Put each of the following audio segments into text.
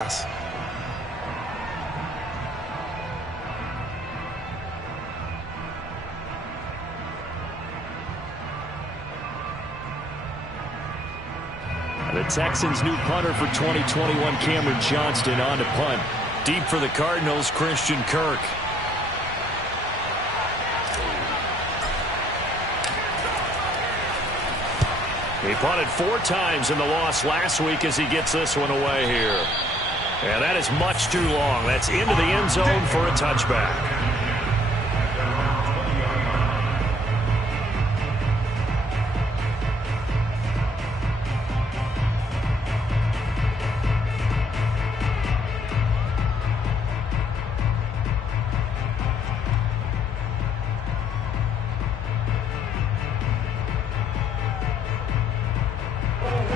The Texans' new punter for 2021, Cameron Johnston, on to punt. Deep for the Cardinals, Christian Kirk. He punted 4 times in the loss last week as he gets this one away here. And that is much too long. That's into the end zone for a touchback.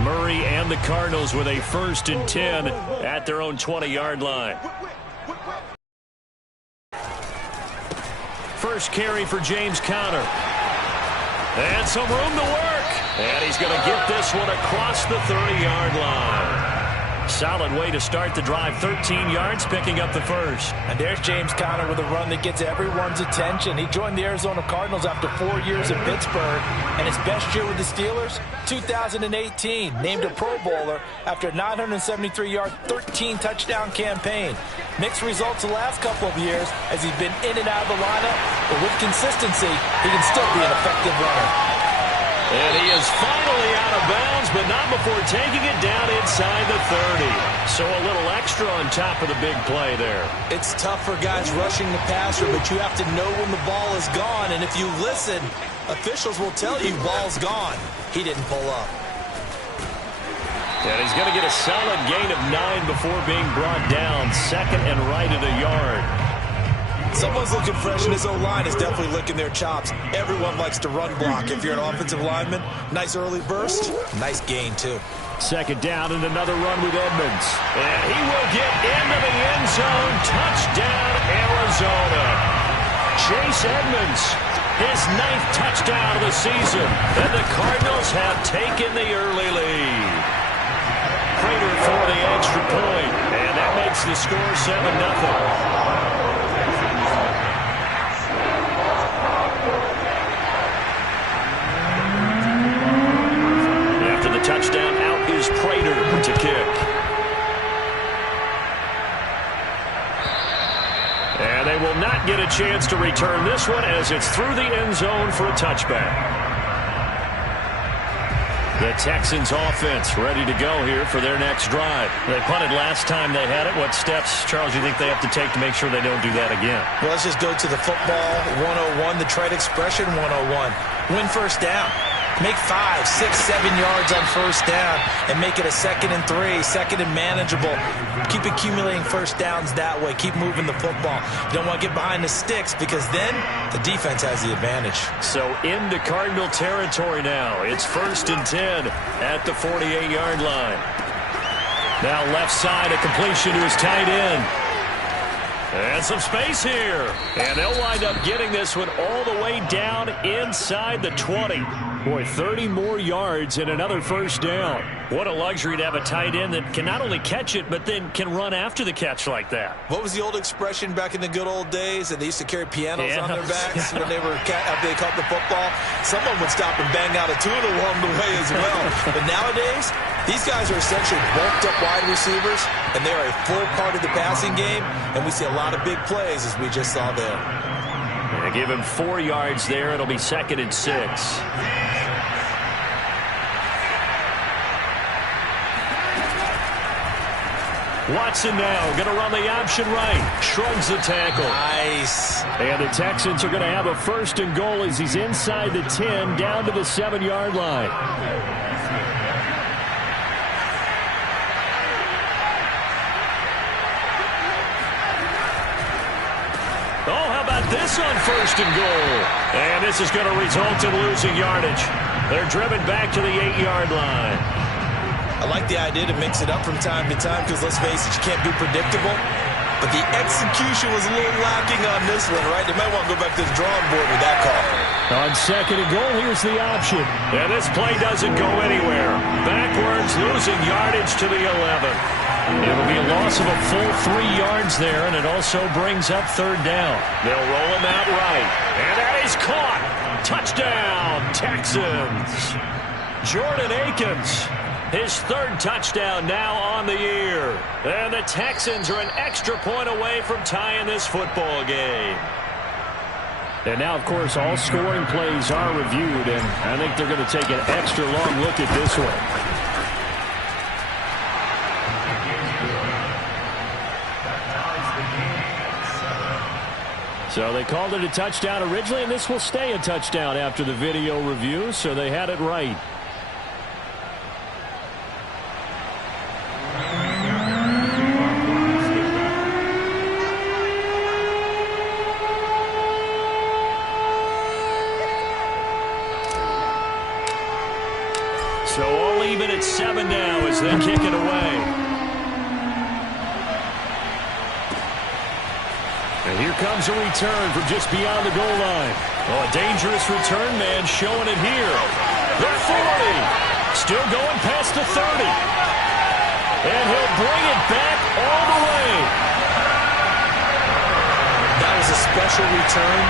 Murray and the Cardinals with a 1st and 10 at their own 20-yard line. First carry for James Conner. And some room to work. And he's going to get this one across the 30-yard line. Solid way to start the drive. 13 yards, picking up the first. And there's James Conner with a run that gets everyone's attention. He joined the Arizona Cardinals after 4 years in Pittsburgh. And his best year with the Steelers, 2018. Named a Pro Bowler after a 973-yard, 13-touchdown campaign. Mixed results the last couple of years as he's been in and out of the lineup. But with consistency, he can still be an effective runner. And he is finally out of bounds, but not before taking it down inside the 30. So a little extra on top of the big play there. It's tough for guys rushing the passer, but you have to know when the ball is gone. And if you listen, officials will tell you ball's gone. He didn't pull up. And he's going to get a solid gain of 9 before being brought down. 2nd and right at a yard. Someone's looking fresh, and his O-line is definitely licking their chops. Everyone likes to run block. If you're an offensive lineman, nice early burst, nice gain, too. 2nd down and another run with Edmonds. And he will get into the end zone. Touchdown, Arizona. Chase Edmonds, his 9th touchdown of the season. And the Cardinals have taken the early lead. Prater for the extra point. And that makes the score 7-0. Touchdown, out is Prater to kick. And they will not get a chance to return this one as it's through the end zone for a touchback. The Texans offense ready to go here for their next drive. They punted last time they had it. What steps, Charles, do you think they have to take to make sure they don't do that again? Well, let's just go to the football 101, the trade expression 101. Win first down. Make 5, 6, 7 yards on first down and make it a 2nd and 3, 2nd and manageable. Keep accumulating first downs that way. Keep moving the football. You don't want to get behind the sticks because then the defense has the advantage. So into Cardinal territory now. It's 1st and 10 at the 48-yard line. Now left side, a completion to his tight end. And some space here. And they'll wind up getting this one all the way down inside the 20. Boy, 30 more yards and another first down. What a luxury to have a tight end that can not only catch it, but then can run after the catch like that. What was the old expression back in the good old days that they used to carry pianos on their backs when they caught the football? Someone would stop and bang out a tune along the way as well. But nowadays, these guys are essentially bulked up wide receivers, and they are a full part of the passing game, and we see a lot of big plays as we just saw there. They give him 4 yards there. It'll be 2nd and 6. Watson now going to run the option right. Shrugs the tackle. Nice. And the Texans are going to have a 1st and goal as he's inside the 10 down to the 7-yard line. Oh, how about this on 1st and goal? And this is going to result in losing yardage. They're driven back to the 8-yard line. I like the idea to mix it up from time to time because, let's face it, you can't be predictable. But the execution was a little lacking on this one, right? They might want to go back to the drawing board with that call. On 2nd and goal, here's the option. And this play doesn't go anywhere. Backwards, losing yardage to the 11. It'll be a loss of a full 3 yards there, and it also brings up third down. They'll roll him out right, and that is caught. Touchdown, Texans. Jordan Akins, his third touchdown now on the year. And the Texans are an extra point away from tying this football game. And now, of course, all scoring plays are reviewed, and I think they're going to take an extra long look at this one. So they called it a touchdown originally, and this will stay a touchdown after the video review, so they had it right. So all even at 7 now as they kick it away. And here comes a return from just beyond the goal line. Oh, a dangerous return man showing it here. The 40. Still going past the 30. And he'll bring it back all the way. That was a special return,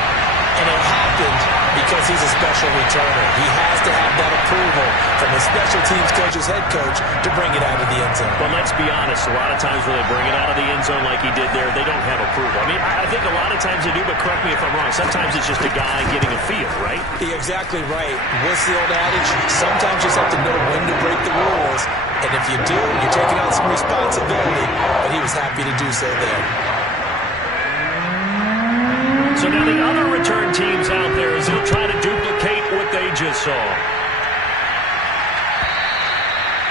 and it happened because he's a special returner. He has to have that approval from the special teams coach's head coach to bring it out of the end zone. But let's be honest, a lot of times when they bring it out of the end zone like he did there, they don't have approval. I mean, I think a lot of times they do, but correct me if I'm wrong. Sometimes it's just a guy getting a feel, right? You're exactly right. What's the old adage? Sometimes you just have to know when to break the rules. And if you do, you're taking on some responsibility. But he was happy to do so there. So now the other return teams out there as they'll try to duplicate what they just saw.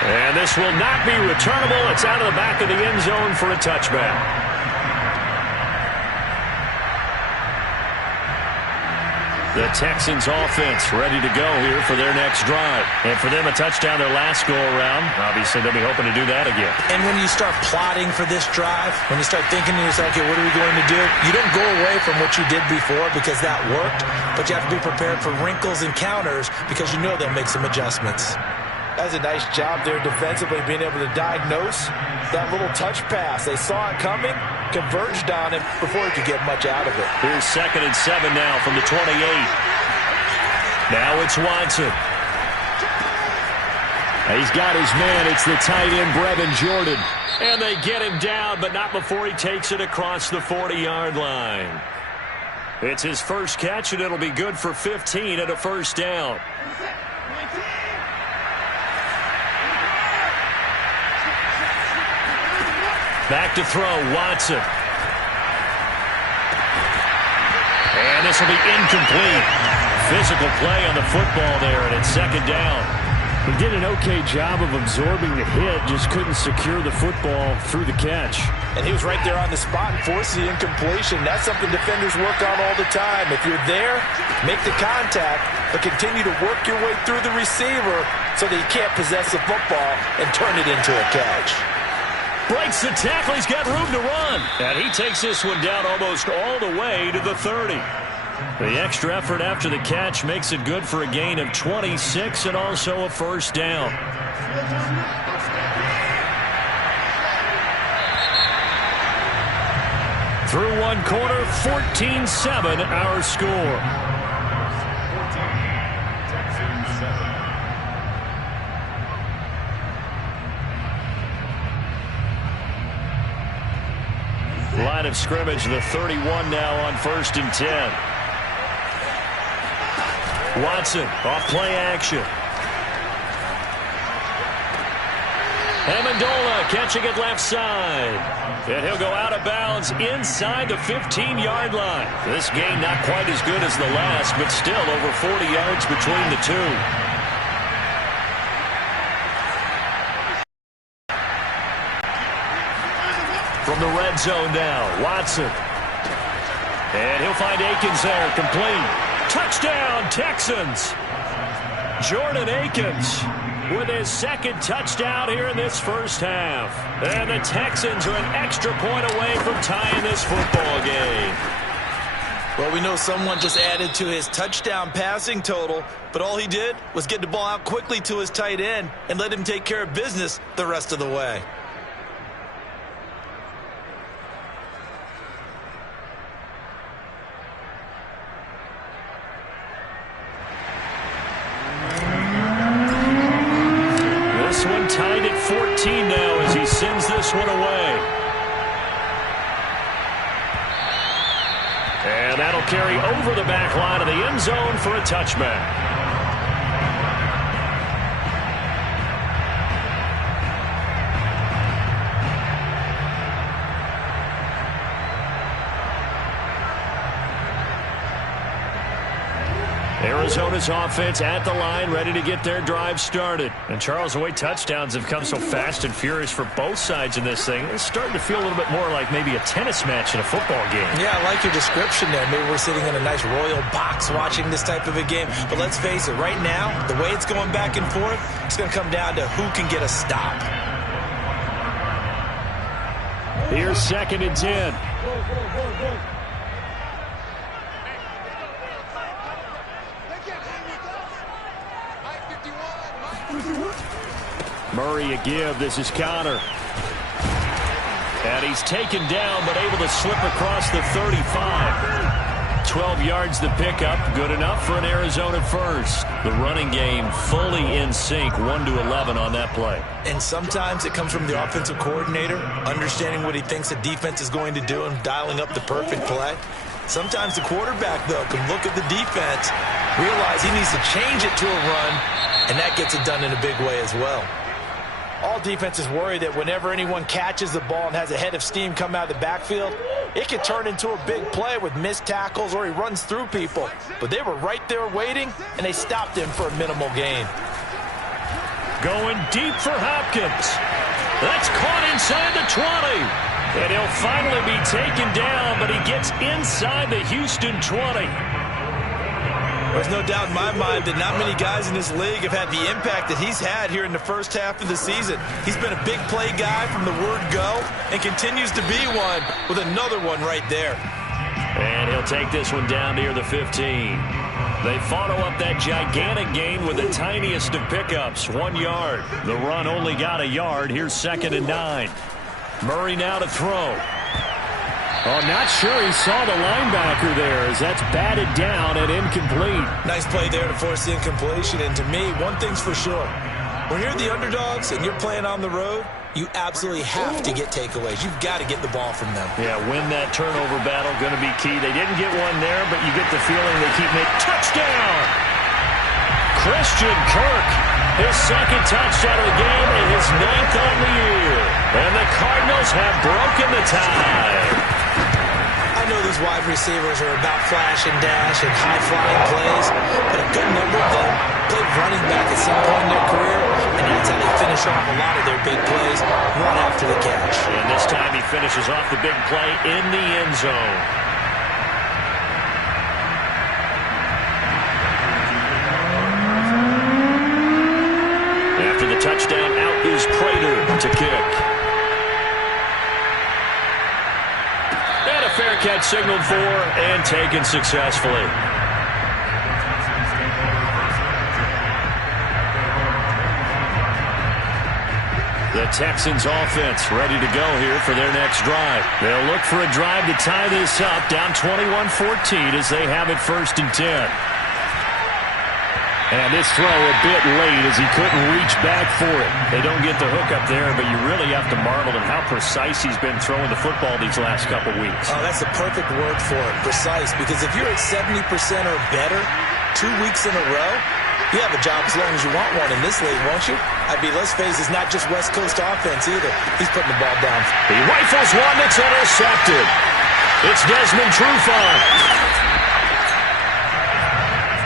And this will not be returnable. It's out of the back of the end zone for a touchback. The Texans offense ready to go here for their next drive. And for them, a touchdown their last go-around. Obviously, they'll be hoping to do that again. And when you start plotting for this drive, when you start thinking to yourself, okay, what are we going to do? You don't go away from what you did before because that worked, but you have to be prepared for wrinkles and counters because you know they'll make some adjustments. That's a nice job there defensively, being able to diagnose that little touch pass. They saw it coming, converged on him before he could get much out of it. Here's 2nd and 7 now from the 28. Now it's Watson. He's got his man. It's the tight end, Brevin Jordan. And they get him down, but not before he takes it across the 40-yard line. It's his first catch, and it'll be good for 15 and a first down. Back to throw, Watson. And this will be incomplete. Physical play on the football there, and it's 2nd down. He did an okay job of absorbing the hit, just couldn't secure the football through the catch. And he was right there on the spot and forced the incompletion. That's something defenders work on all the time. If you're there, make the contact, but continue to work your way through the receiver so that you can't possess the football and turn it into a catch. Breaks the tackle. He's got room to run. And he takes this one down almost all the way to the 30. The extra effort after the catch makes it good for a gain of 26 and also a first down. Through one quarter, 14-7 our score. Line of scrimmage, the 31 now on 1st and 10. Watson off play action. Amendola catching it left side. And he'll go out of bounds inside the 15-yard line. This game not quite as good as the last, but still over 40 yards between the two. From the red zone now, Watson. And he'll find Akins there, complete. Touchdown, Texans. Jordan Akins with his 2nd touchdown here in this first half. And the Texans are an extra point away from tying this football game. Well, we know someone just added to his touchdown passing total, but all he did was get the ball out quickly to his tight end and let him take care of business the rest of the way. 13 now as he sends this one away. And that'll carry over the back line of the end zone for a touchback. Arizona's offense at the line, ready to get their drive started. And Charles, the way touchdowns have come so fast and furious for both sides in this thing, it's starting to feel a little bit more like maybe a tennis match in a football game. Yeah, I like your description there. Maybe we're sitting in a nice royal box watching this type of a game. But let's face it, right now, the way it's going back and forth, it's going to come down to who can get a stop. Here's 2nd and 10. Murray a give. This is Connor. And he's taken down, but able to slip across the 35. 12 yards the pickup. Good enough for an Arizona first. The running game fully in sync. 1-11 on that play. And sometimes it comes from the offensive coordinator, understanding what he thinks the defense is going to do and dialing up the perfect play. Sometimes the quarterback, though, can look at the defense, realize he needs to change it to a run, and that gets it done in a big way as well. All defenses worry that whenever anyone catches the ball and has a head of steam come out of the backfield, it can turn into a big play with missed tackles or he runs through people. But they were right there waiting, and they stopped him for a minimal gain. Going deep for Hopkins. That's caught inside the 20. And he'll finally be taken down, but he gets inside the Houston 20. There's no doubt in my mind that not many guys in this league have had the impact that he's had here in the first half of the season. He's been a big play guy from the word go and continues to be one with another one right there. And he'll take this one down near the 15. They follow up that gigantic gain with the tiniest of pickups, 1 yard. The run only got a yard. Here's 2nd and 9. Murray now to throw. Oh, not sure he saw the linebacker there as that's batted down and incomplete. Nice play there to force the incompletion. And to me, one thing's for sure. When you're the underdogs and you're playing on the road, you absolutely have to get takeaways. You've got to get the ball from them. Yeah, win that turnover battle, going to be key. They didn't get one there, but you get the feeling they keep making. Touchdown! Christian Kirk, his 2nd touchdown of the game and his 9th on the year. And the Cardinals have broken the tie. I know these wide receivers are about flash and dash and high-flying plays, but a good number of them played running back at some point in their career, and that's how they finish off a lot of their big plays, run after the catch. And this time he finishes off the big play in the end zone. After the touchdown, out is Prater to kick. Fair catch signaled for and taken successfully. The Texans offense ready to go here for their next drive. They'll look for a drive to tie this up, down 21-14 as they have it 1st and 10. And this throw a bit late as he couldn't reach back for it. They don't get the hook up there, but you really have to marvel at how precise he's been throwing the football these last couple weeks. Oh, that's the perfect word for it, precise, because if you're at 70% or better 2 weeks in a row, you have a job as long as you want one in this league, won't you? Let's face it, it's not just West Coast offense either. He's putting the ball down. He rifles one that's intercepted. It's Desmond Trufant.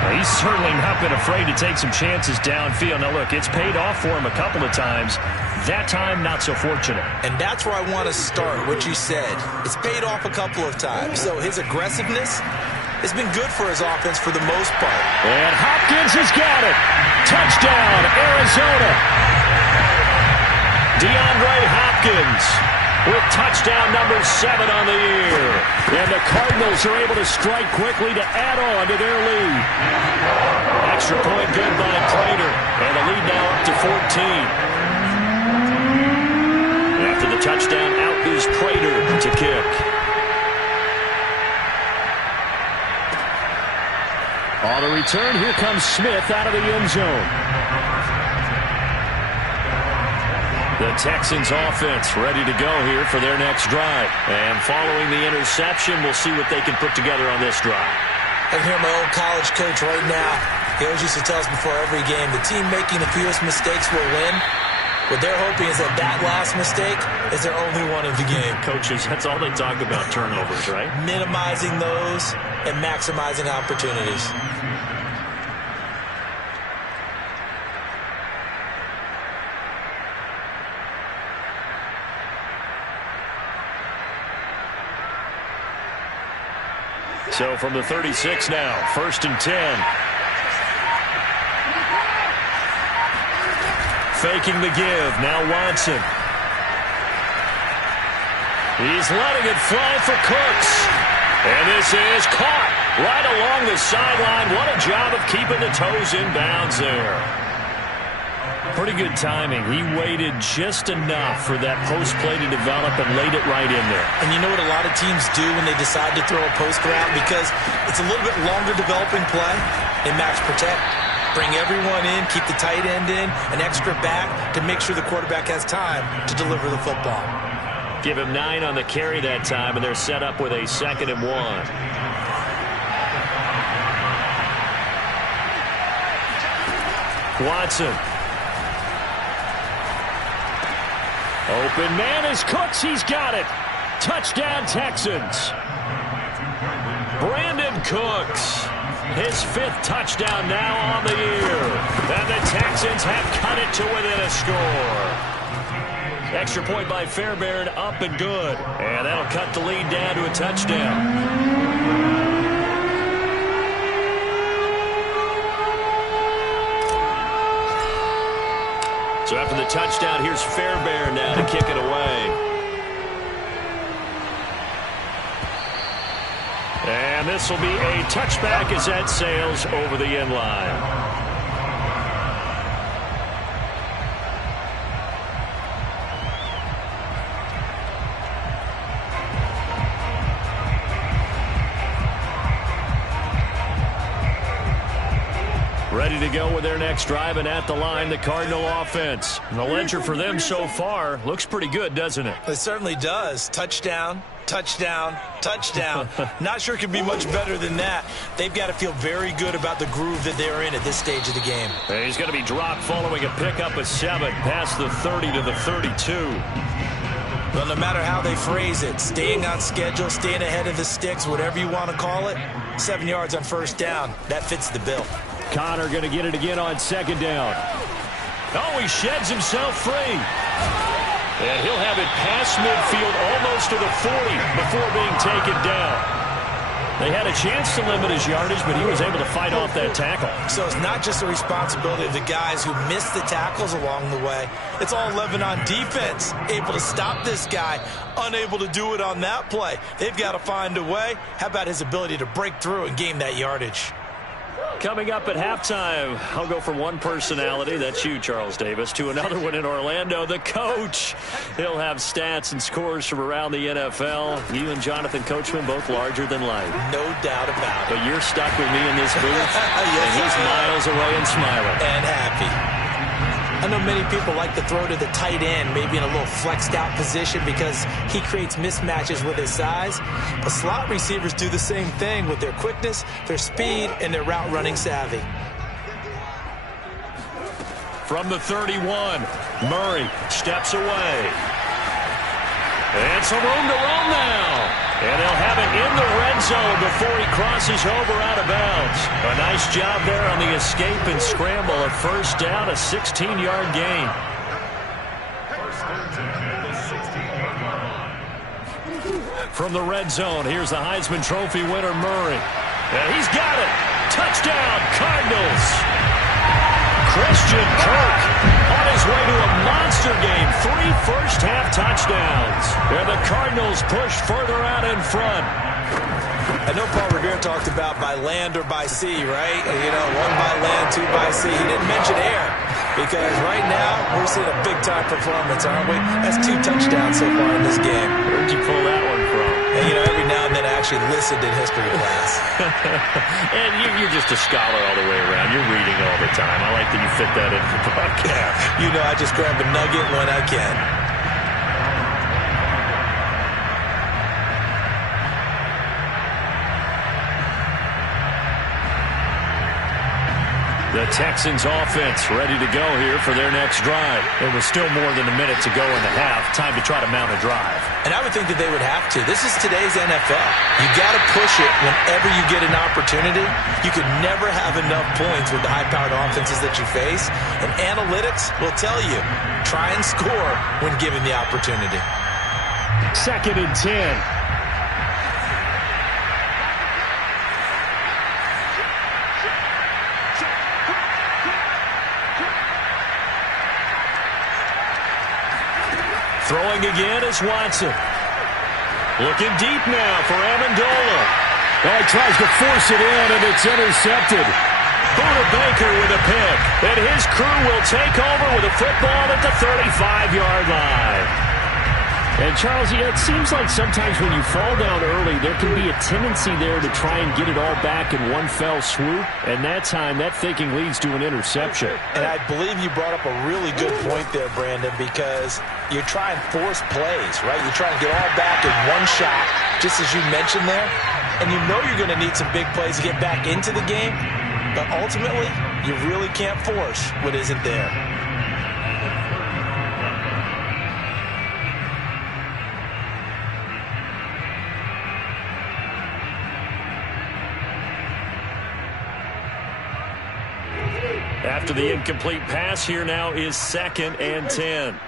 He's certainly not been afraid to take some chances downfield. Now, look, it's paid off for him a couple of times. That time, not so fortunate. And that's where I want to start, what you said. It's paid off a couple of times. So his aggressiveness has been good for his offense for the most part. And Hopkins has got it. Touchdown, Arizona. DeAndre Hopkins with touchdown number 7 on the year. And the Cardinals are able to strike quickly to add on to their lead. Extra point good by Prater. And the lead now up to 14. After the touchdown, out is Prater to kick. On the return, here comes Smith out of the end zone. The Texans offense ready to go here for their next drive. And following the interception, we'll see what they can put together on this drive. I can hear my old college coach right now. He always used to tell us before every game, the team making the fewest mistakes will win. What they're hoping is that last mistake is their only one of the game. Coaches, that's all they talk about, turnovers, right? Minimizing those and maximizing opportunities. So from the 36 now, 1st and 10. Faking the give. Now Watson. He's letting it fly for Cooks. And this is caught right along the sideline. What a job of keeping the toes in bounds there. Pretty good timing. He waited just enough for that post play to develop and laid it right in there. And you know what a lot of teams do when they decide to throw a post route? Because it's a little bit longer developing play. They match protect. Bring everyone in, keep the tight end in, an extra back to make sure the quarterback has time to deliver the football. Give him 9 on the carry that time, and they're set up with a 2nd and 1. Watson. Open man is Cooks. He's got it. Touchdown, Texans. Brandon Cooks. His 5th touchdown now on the year. And the Texans have cut it to within a score. Extra point by Fairbairn, up and good. And that'll cut the lead down to a touchdown. So after the touchdown, here's Fairbairn now to kick it away. And this will be a touchback as that sails over the end line. Ready to go with their next drive, and at the line, the Cardinal offense. And the ledger for them so far looks pretty good, doesn't it? It certainly does. Touchdown, touchdown, touchdown. Not sure it could be much better than that. They've got to feel very good about the groove that they're in at this stage of the game. And he's going to be dropped following a pickup of 7 past the 30 to the 32. Well, no matter how they phrase it, staying on schedule, staying ahead of the sticks, whatever you want to call it, 7 yards on 1st down, that fits the bill. Connor going to get it again on 2nd down. Oh, he sheds himself free. And he'll have it past midfield almost to the 40 before being taken down. They had a chance to limit his yardage, but he was able to fight off that tackle. So it's not just the responsibility of the guys who missed the tackles along the way. It's all 11 on defense, able to stop this guy, unable to do it on that play. They've got to find a way. How about his ability to break through and gain that yardage? Coming up at halftime, I'll go from one personality, that's you, Charles Davis, to another one in Orlando, the coach. He'll have stats and scores from around the NFL. You and Jonathan Coachman, both larger than life. No doubt about it. But you're stuck with me in this booth, yes, and he's miles away and smiling. And happy. I know many people like to throw to the tight end, maybe in a little flexed out position because he creates mismatches with his size. But slot receivers do the same thing with their quickness, their speed, and their route running savvy. From the 31, Murray steps away. And some room to roam now. And they'll have it in the red zone before he crosses over out of bounds. A nice job there on the escape and scramble. A 1st down, a 16-yard gain. From the red zone, here's the Heisman Trophy winner, Murray. And he's got it. Touchdown, Cardinals. Christian Kirk on his way to a monster game. 3 first-half touchdowns. And the Cardinals push further out in front. I know Paul Revere talked about by land or by sea, right? You know, 1 by land, 2 by sea. He didn't mention air because right now we're seeing a big-time performance, aren't we? That's 2 touchdowns so far in this game. Where'd you pull that one from? And, you know, every now and then actually listened in history class. And you're just a scholar all the way around. You're reading all the time. I like that you fit that into the broadcast. You know, I just grab a nugget when I can. The Texans offense ready to go here for their next drive. It was still more than a minute to go in the half. Time to try to mount a drive. And I would think that they would have to. This is today's NFL. You got to push it whenever you get an opportunity. You could never have enough points with the high-powered offenses that you face. And analytics will tell you, try and score when given the opportunity. 2nd and 10. Throwing again is Watson. Looking deep now for Amendola. Well, he tries to force it in, and it's intercepted. Buda Baker with a pick. And his crew will take over with a football at the 35-yard line. And, Charles, it seems like sometimes when you fall down early, there can be a tendency there to try and get it all back in one fell swoop. And that time, that thinking leads to an interception. And I believe you brought up a really good point there, Brandon, because you try and force plays, right? You try and get all back in one shot, just as you mentioned there. And you know you're going to need some big plays to get back into the game. But ultimately, you really can't force what isn't there. After the incomplete pass, here now is 2nd and 10.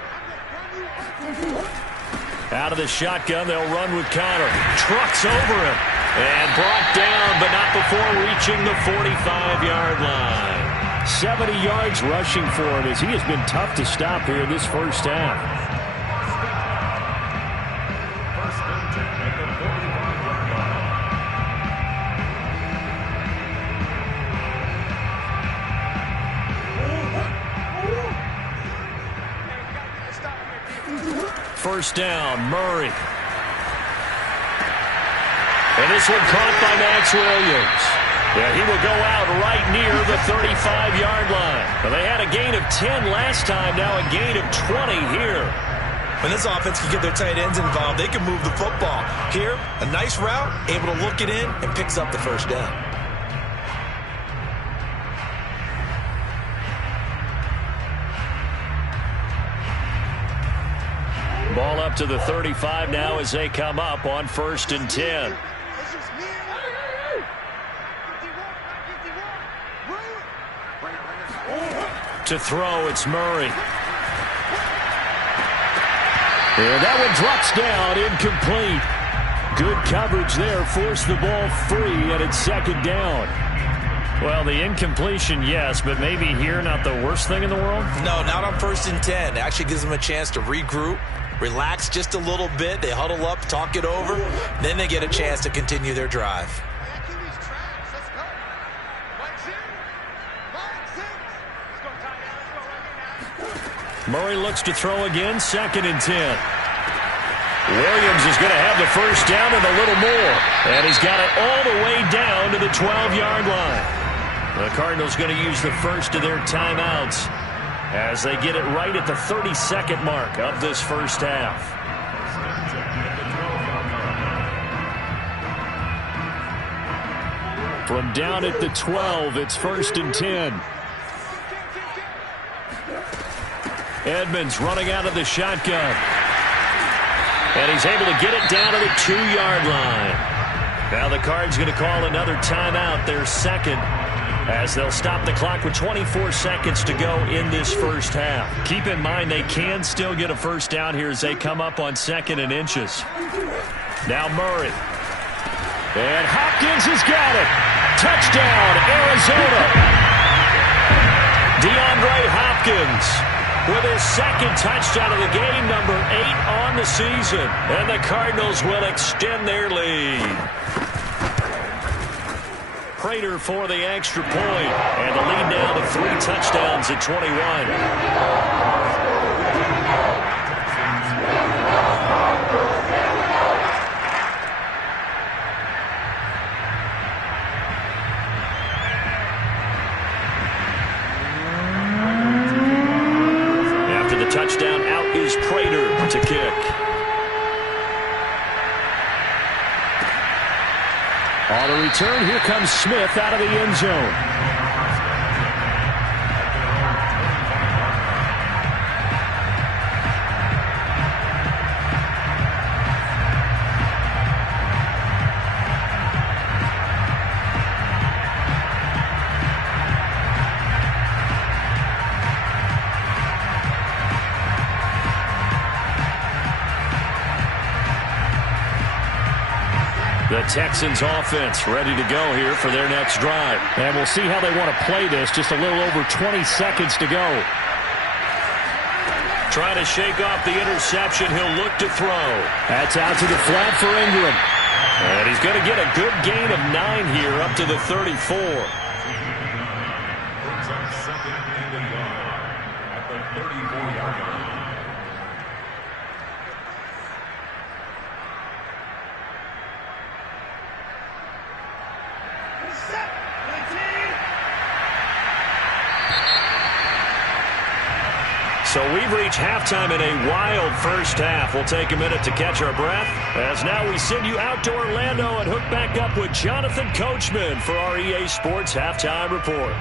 Out of the shotgun, they'll run with Connor. Trucks over him. And brought down, but not before reaching the 45-yard line. 70 yards rushing for him as he has been tough to stop here in this first half. First down, Murray. And this one caught by Max Williams. Yeah, he will go out right near the 35-yard line. Well, they had a gain of 10 last time, now a gain of 20 here. When this offense can get their tight ends involved, they can move the football. Here, a nice route, able to look it in, and picks up the first down. Ball up to the 35 now as they come up on 1st and 10. To throw, it's Murray. And that one drops down, incomplete. Good coverage there, forced the ball free, and it's 2nd down. Well, the incompletion, yes, but maybe here not the worst thing in the world? No, not on 1st and 10. It actually gives them a chance to regroup, relax just a little bit. They huddle up, talk it over. Then they get a chance to continue their drive. Murray looks to throw again, 2nd and 10. Williams is going to have the first down and a little more. And he's got it all the way down to the 12-yard line. The Cardinals going to use the first of their timeouts as they get it right at the 32nd mark of this first half. From down at the 12, it's 1st and 10. Edmonds running out of the shotgun. And he's able to get it down to the 2-yard line. Now the Cards going to call another timeout, their second, as they'll stop the clock with 24 seconds to go in this first half. Keep in mind they can still get a first down here as they come up on 2nd and inches. Now Murray. And Hopkins has got it. Touchdown, Arizona. DeAndre Hopkins with his second touchdown of the game, number 8 on the season. And the Cardinals will extend their lead. Prater for the extra point. And the lead now to 3 touchdowns at 21. On the return, here comes Smith out of the end zone. The Texans offense ready to go here for their next drive. And we'll see how they want to play this. Just a little over 20 seconds to go. Trying to shake off the interception. He'll look to throw. That's out to the flat for Ingram. And he's going to get a good gain of 9 here up to the 34. So we've reached halftime in a wild first half. We'll take a minute to catch our breath as now we send you out to Orlando and hook back up with Jonathan Coachman for our EA Sports Halftime Report.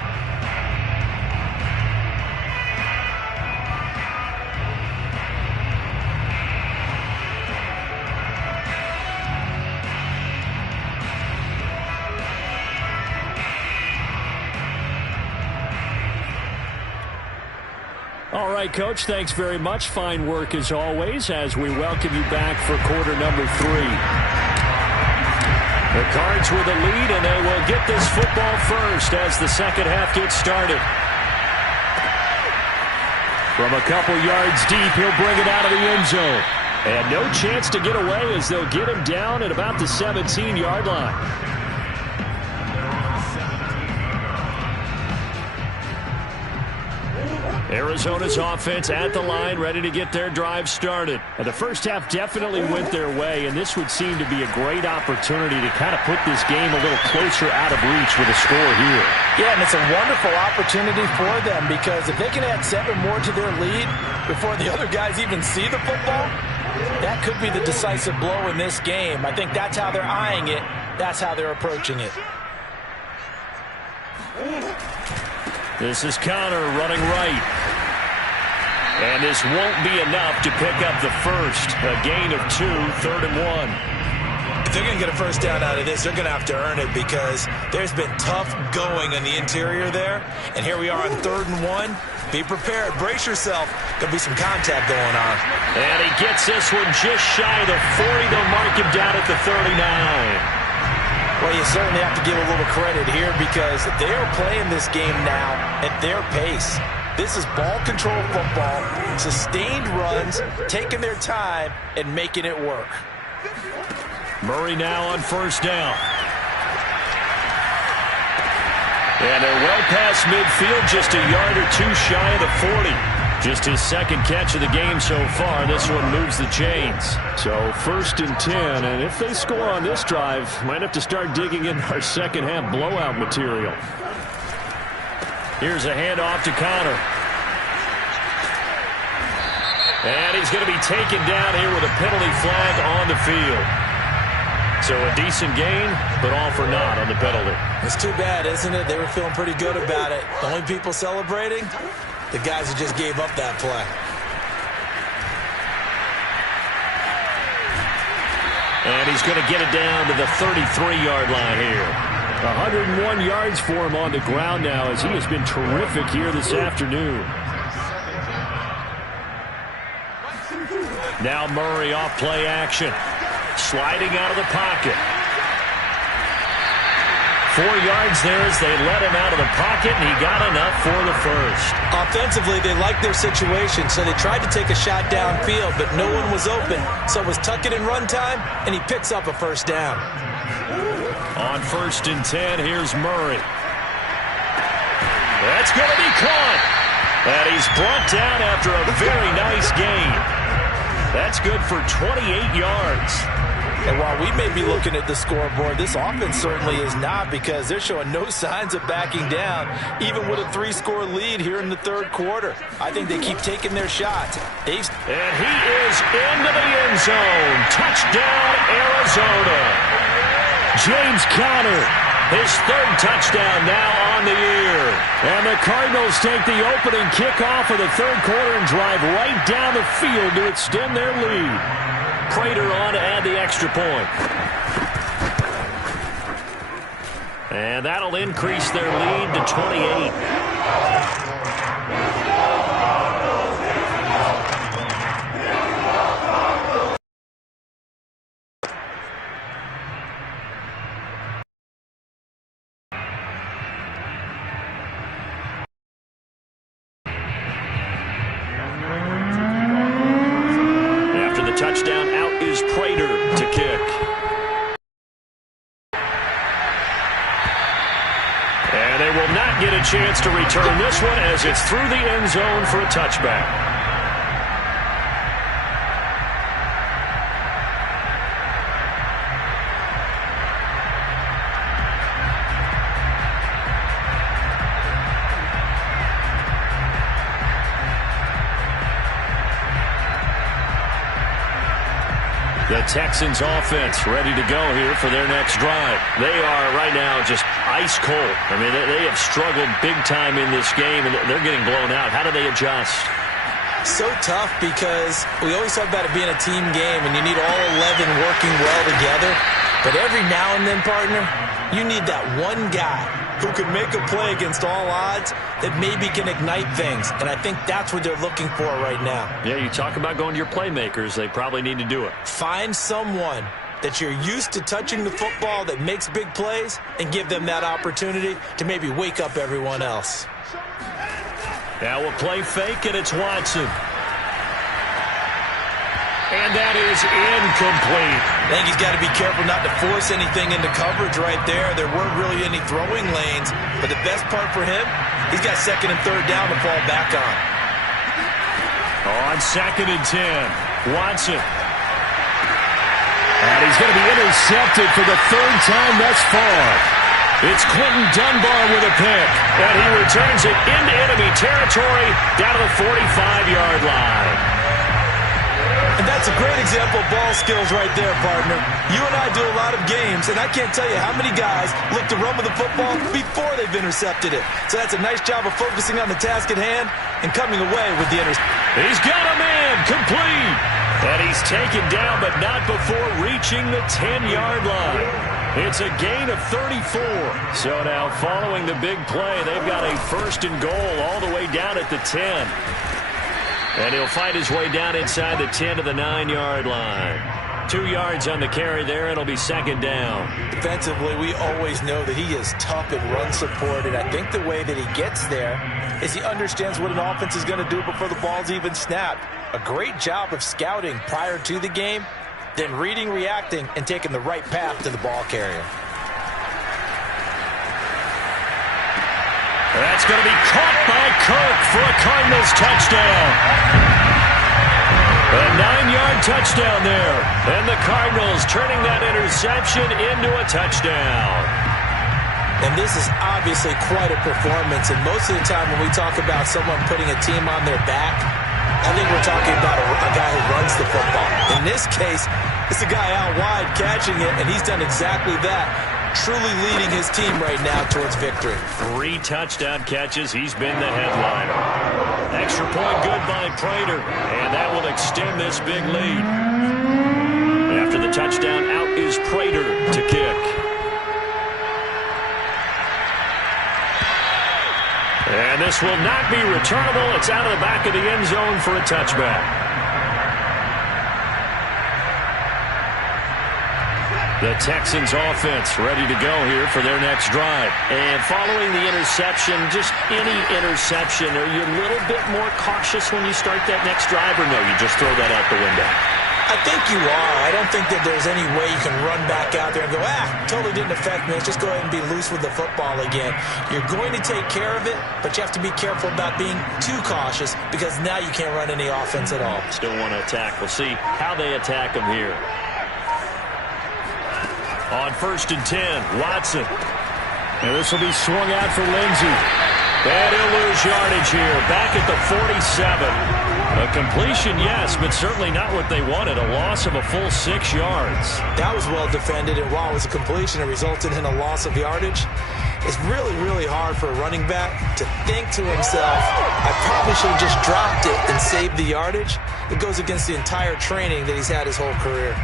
All right, Coach, thanks very much. Fine work as always as we welcome you back for quarter number 3. The Cards with a lead, and they will get this football first as the second half gets started. From a couple yards deep, he'll bring it out of the end zone. And no chance to get away as they'll get him down at about the 17-yard line. Arizona's offense at the line, ready to get their drive started. And the first half definitely went their way, and this would seem to be a great opportunity to kind of put this game a little closer out of reach with a score here. Yeah, and it's a wonderful opportunity for them because if they can add 7 more to their lead before the other guys even see the football, that could be the decisive blow in this game. I think that's how they're eyeing it. That's how they're approaching it. This is Connor running right. And this won't be enough to pick up the first. A gain of 2, 3rd and 1. If they're going to get a first down out of this, they're going to have to earn it because there's been tough going in the interior there. And here we are on 3rd and 1. Be prepared. Brace yourself. There'll be some contact going on. And he gets this one just shy of the 40. They'll mark him down at the 39. Well, you certainly have to give a little credit here because they are playing this game now at their pace. This is ball control football, sustained runs, taking their time and making it work. Murray now on first down. And they're well past midfield, just a yard or 2 shy of the 40. Just his second catch of the game so far. This one moves the chains. So 1st and 10, and if they score on this drive, might have to start digging in our second half blowout material. Here's a handoff to Connor. And he's going to be taken down here with a penalty flag on the field. So a decent gain, but all for naught on the penalty. It's too bad, isn't it? They were feeling pretty good about it. The only people celebrating, the guys who just gave up that play. And he's going to get it down to the 33-yard line here. 101 yards for him on the ground now as he has been terrific here this afternoon. Now Murray off play action. Sliding out of the pocket. 4 yards there as they let him out of the pocket, and he got enough for the first. Offensively, they liked their situation, so they tried to take a shot downfield, but no one was open. So it was tuck it in run time, and he picks up a first down. On 1st and 10, here's Murray. That's going to be caught. And he's brought down after a very nice gain. That's good for 28 yards. And while we may be looking at the scoreboard, this offense certainly is not because they're showing no signs of backing down, even with a 3-score lead here in the 3rd quarter. I think they keep taking their shots. And he is into the end zone. Touchdown, Arizona. James Conner, his third touchdown now on the year. And the Cardinals take the opening kickoff of the third quarter and drive right down the field to extend their lead. Prater on to add the extra point. And that'll increase their lead to 28. After the touchdown, out is Prater to kick. And they will not get a chance to return this one as it's through the end zone for a touchback. The Texans offense ready to go here for their next drive. They are right now just ice cold. I mean, they have struggled big time in this game, and they're getting blown out. How do they adjust? So tough because we always talk about it being a team game, and you need all 11 working well together. But every now and then, partner, you need that one guy who can make a play against all odds that maybe can ignite things. And I think that's what they're looking for right now. Yeah, you talk about going to your playmakers. They probably need to do it. Find someone that you're used to touching the football that makes big plays and give them that opportunity to maybe wake up everyone else. Now we'll play fake, and it's Watson. And that is incomplete. I think he's got to be careful not to force anything into coverage right there. There weren't really any throwing lanes, but the best part for him, he's got second and third down to fall back on. On 2nd and 10, Watson. And he's going to be intercepted for the third time thus far. It's Quentin Dunbar with a pick, and he returns it into enemy territory down to the 45-yard line. And that's a great example of ball skills right there, partner. You and I do a lot of games, and I can't tell you how many guys look to run with the football before they've intercepted it. So that's a nice job of focusing on the task at hand and coming away with the interception. He's got a man, complete. And he's taken down, but not before reaching the 10-yard line. It's a gain of 34. So now following the big play, they've got a first and goal all the way down at the 10. And he'll fight his way down inside the 10 to the 9-yard line. 2 yards on the carry there. It'll be second down. Defensively, we always know that he is tough and run support, and I think the way that he gets there is he understands what an offense is going to do before the ball's even snapped. A great job of scouting prior to the game, then reading, reacting, and taking the right path to the ball carrier. That's going to be caught by Kirk for a Cardinals touchdown. A 9-yard touchdown there. And the Cardinals turning that interception into a touchdown. And this is obviously quite a performance. And most of the time when we talk about someone putting a team on their back, I think we're talking about a guy who runs the football. In this case, it's a guy out wide catching it, and he's done exactly that. Truly leading his team right now towards victory. 3 touchdown catches. He's been the headliner. Extra point good by Prater, and that will extend this big lead. After the touchdown, out is Prater to kick. And this will not be returnable. It's out of the back of the end zone for a touchback. The Texans offense ready to go here for their next drive. And following the interception, just any interception, are you a little bit more cautious when you start that next drive, or no, you just throw that out the window? I think you are. I don't think that there's any way you can run back out there and go, totally didn't affect me. Let's just go ahead and be loose with the football again. You're going to take care of it, but you have to be careful about being too cautious because now you can't run any offense at all. Still want to attack. We'll see how they attack them here. On 1st and 10, Watson. And this will be swung out for Lindsey. And he'll lose yardage here. Back at the 47. A completion, yes, but certainly not what they wanted. A loss of a full 6 yards. That was well defended, and while it was a completion, it resulted in a loss of yardage. It's really, really hard for a running back to think to himself, I probably should have just dropped it and saved the yardage. It goes against the entire training that he's had his whole career.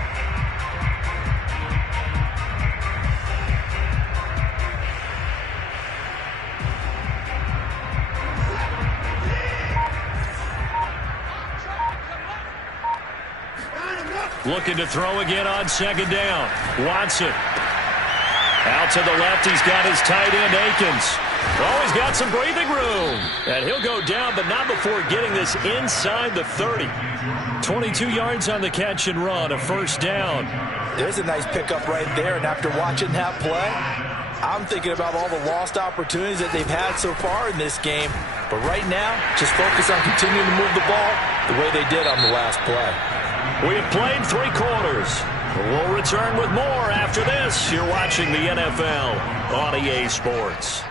Looking to throw again on second down. Watson. Out to the left, he's got his tight end, Akins. Oh, he's got some breathing room. And he'll go down, but not before getting this inside the 30. 22 yards on the catch and run, a first down. There's a nice pickup right there, and after watching that play, I'm thinking about all the lost opportunities that they've had so far in this game. But right now, just focus on continuing to move the ball the way they did on the last play. We have played 3 quarters. We'll return with more after this. You're watching the NFL on EA Sports.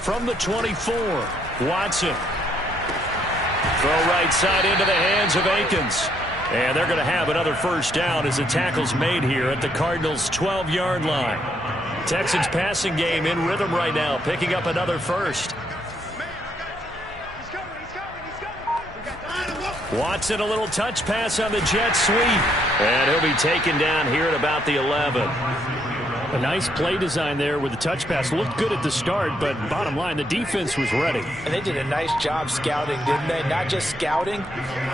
From the 24, Watson. Throw right side into the hands of Akins. And they're going to have another first down as the tackle's made here at the Cardinals' 12-yard line. Texans passing game in rhythm right now, picking up another first. Watson, a little touch pass on the jet sweep. And he'll be taken down here at about the 11. A nice play design there with the touch pass. Looked good at the start, but bottom line, the defense was ready. And they did a nice job scouting, didn't they? Not just scouting,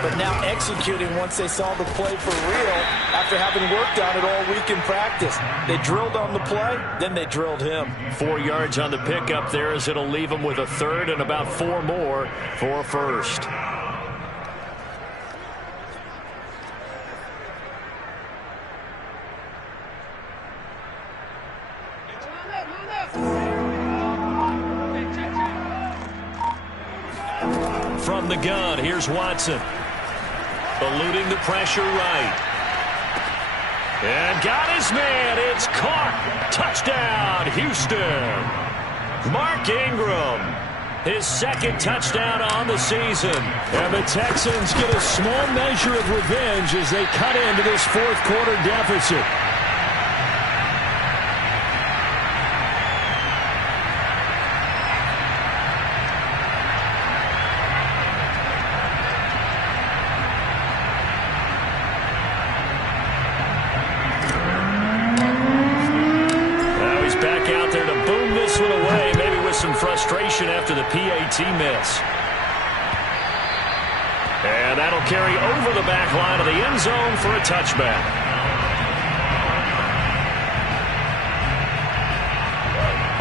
but now executing once they saw the play for real after having worked on it all week in practice. They drilled on the play, then they drilled him. 4 yards on the pickup there as it'll leave him with a third and about 4 more for a first. From the gun, here's Watson. Eluding the pressure right. And got his man. It's caught. Touchdown, Houston. Mark Ingram. His second touchdown on the season. And the Texans get a small measure of revenge as they cut into this fourth quarter deficit. Frustration after the PAT miss. And that'll carry over the back line of the end zone for a touchback.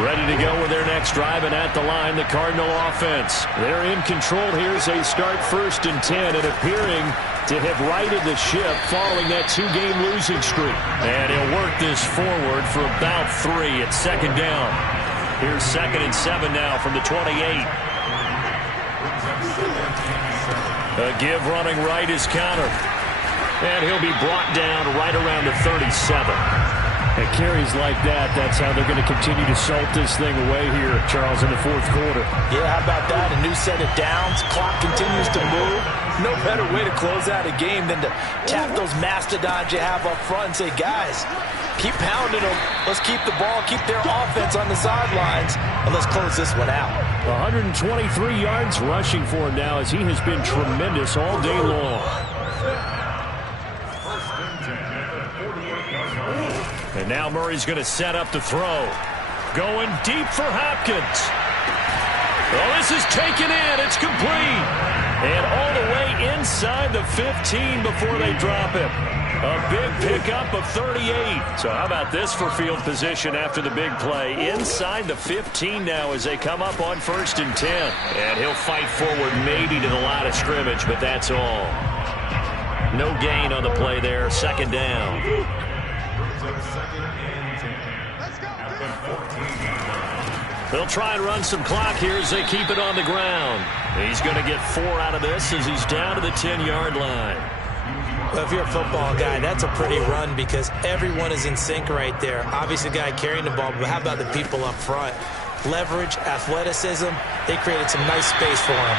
Ready to go with their next drive, and at the line, the Cardinal offense. They're in control here as they start 1st and 10 and appearing to have righted the ship following that 2-game losing streak. And he'll work this forward for about 3 at second down. Here's 2nd and 7 now from the 28. A give running right is countered. And he'll be brought down right around the 37. At carries like that, that's how they're going to continue to salt this thing away here, Charles, in the fourth quarter. Yeah, how about that? A new set of downs. Clock continues to move. No better way to close out a game than to tap those mastodons you have up front and say, guys, keep pounding them. Let's keep the ball, keep their offense on the sidelines, and let's close this one out. 123 yards rushing for him now as he has been tremendous all day long. And now Murray's going to set up to throw. Going deep for Hopkins. Oh, this is taken in. It's complete. And all the way inside the 15 before they drop him. A big pickup of 38. So how about this for field position after the big play? Inside the 15 now as they come up on 1st and 10. And he'll fight forward maybe to the line of scrimmage, but that's all. No gain on the play there. 2nd down. They'll try and run some clock here as they keep it on the ground. He's going to get 4 out of this as he's down to the 10-yard line. Well, if you're a football guy, that's a pretty run because everyone is in sync right there. Obviously, the guy carrying the ball, but how about the people up front? Leverage, athleticism, they created some nice space for him.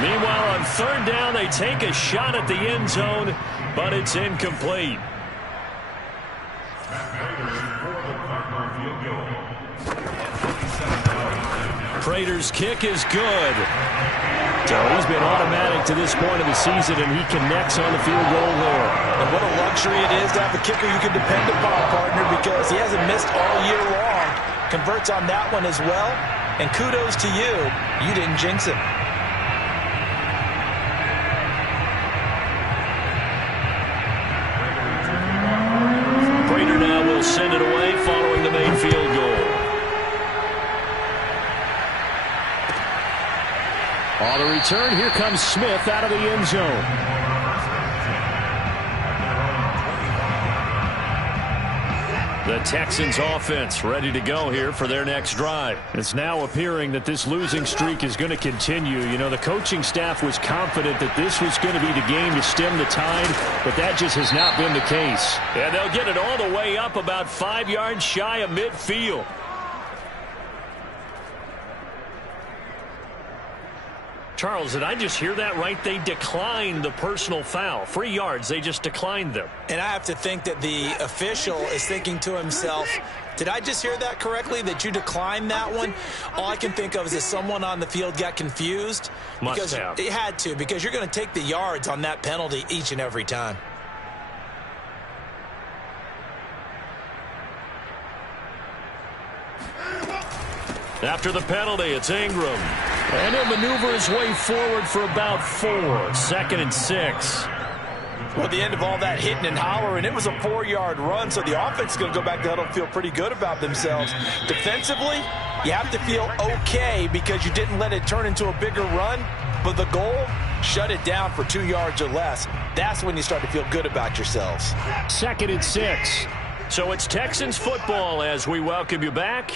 Meanwhile, on third down, they take a shot at the end zone, but it's incomplete. Prater's kick is good. So he's been automatic to this point of the season, and he connects on the field goal there. And what a luxury it is to have a kicker you can depend upon, partner, because he hasn't missed all year long. Converts on that one as well, and kudos to you. You didn't jinx him. Prater now will send it away following the main field goal. On the return, here comes Smith out of the end zone. The Texans offense ready to go here for their next drive. It's now appearing that this losing streak is going to continue. You know, the coaching staff was confident that this was going to be the game to stem the tide, but that just has not been the case. And they'll get it all the way up about 5 yards shy of midfield. Charles, did I just hear that right? They declined the personal foul. 3 yards, they just declined them. And I have to think that the official is thinking to himself, did I just hear that correctly, that you declined that one? All I can think of is that someone on the field got confused. Must have. It had to, because you're going to take the yards on that penalty each and every time. After the penalty, it's Ingram. And he'll maneuver his way forward for about 4. 2nd and 6. Well, at the end of all that hitting and hollering, it was a 4-yard run, so the offense is going to go back to huddle and feel pretty good about themselves. Defensively, you have to feel okay because you didn't let it turn into a bigger run, but the goal, shut it down for 2 yards or less. That's when you start to feel good about yourselves. 2nd and 6. So it's Texans football as we welcome you back.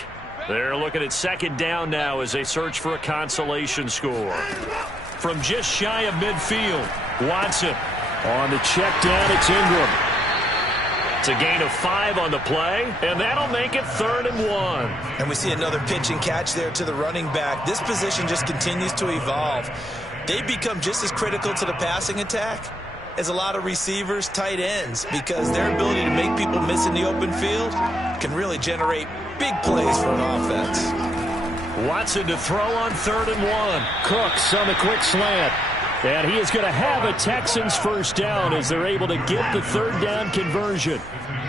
They're looking at 2nd down now as they search for a consolation score. From just shy of midfield, Watson on the check down. It's Ingram. It's a gain of 5 on the play, and that'll make it 3rd and 1. And we see another pitch and catch there to the running back. This position just continues to evolve. They become just as critical to the passing attack as a lot of receivers, tight ends, because their ability to make people miss in the open field can really generate big plays for an offense. Watson to throw on 3rd and 1. Cooks on the quick slant. And he is going to have a Texans first down as they're able to get the 3rd down conversion.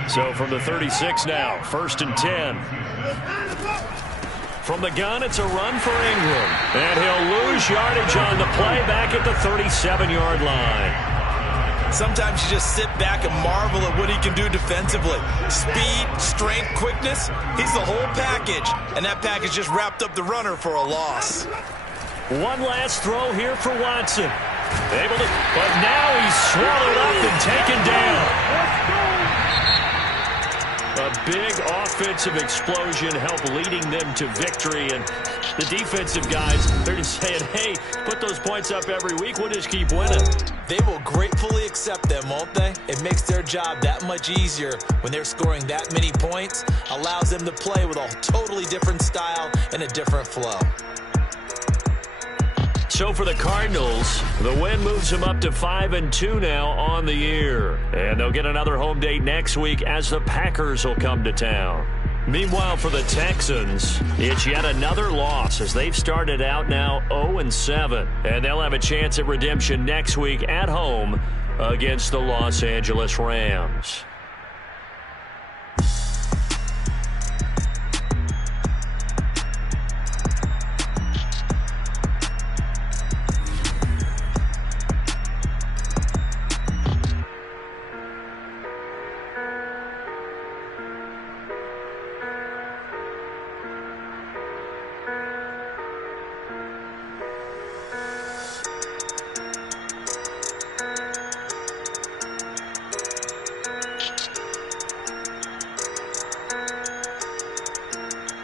So from the 36 now, 1st and 10. From the gun, it's a run for Ingram. And he'll lose yardage on the play back at the 37-yard line. Sometimes you just sit back and marvel at what he can do defensively. Speed, strength, quickness, he's the whole package. And that package just wrapped up the runner for a loss. One last throw here for Watson. But now he's swallowed up and taken down. A big offensive explosion helped leading them to victory. And the defensive guys, they're just saying, hey, put those points up every week. We'll just keep winning. They will gratefully accept them, won't they? It makes their job that much easier when they're scoring that many points. Allows them to play with a totally different style and a different flow. So for the Cardinals, the win moves them up to 5-2 now on the year. And they'll get another home date next week as the Packers will come to town. Meanwhile, for the Texans, it's yet another loss as they've started out now 0-7. And they'll have a chance at redemption next week at home against the Los Angeles Rams.